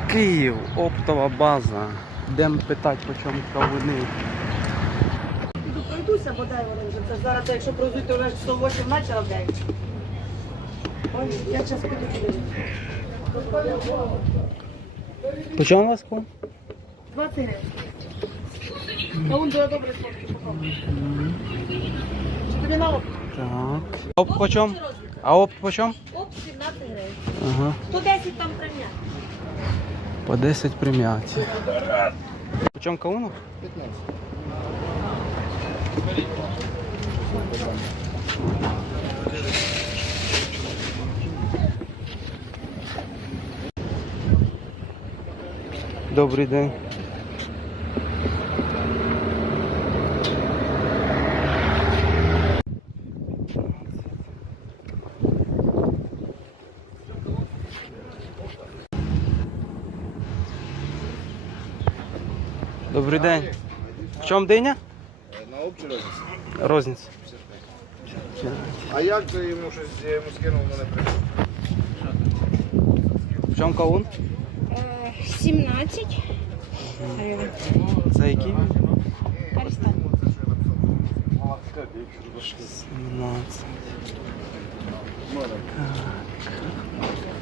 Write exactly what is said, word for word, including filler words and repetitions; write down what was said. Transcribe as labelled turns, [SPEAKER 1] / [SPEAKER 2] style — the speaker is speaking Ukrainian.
[SPEAKER 1] Київ, оптова база. Йдемо питати, по чому кавуни.
[SPEAKER 2] Іду пройдуся, бодай вони вже. Це ж зараз, якщо пройдуть, то вже сто вісім почала в день. Ой, я зараз піду туди.
[SPEAKER 1] По чому у вас кавун?
[SPEAKER 2] двадцять гривень. А он дуже добре сфотки попав. Чи тобі на опт?
[SPEAKER 1] Так. Опт по чому? А опт по чому?
[SPEAKER 2] Опт сімнадцять гривень.
[SPEAKER 1] Ага.
[SPEAKER 2] сто десять там прем'я.
[SPEAKER 1] По десять прим'яті. По чому кавуну?
[SPEAKER 3] п'ятнадцять.
[SPEAKER 1] Добрий день. Добрий день. В чому диня?
[SPEAKER 3] На опт чи розниця?
[SPEAKER 1] Розниця.
[SPEAKER 3] А як ти йому щось, я йому скинув, мене прийшло?
[SPEAKER 1] В чому кавун?
[SPEAKER 2] сімнадцять гривень.
[SPEAKER 1] Це який?
[SPEAKER 2] Аристан.
[SPEAKER 1] сімнадцять.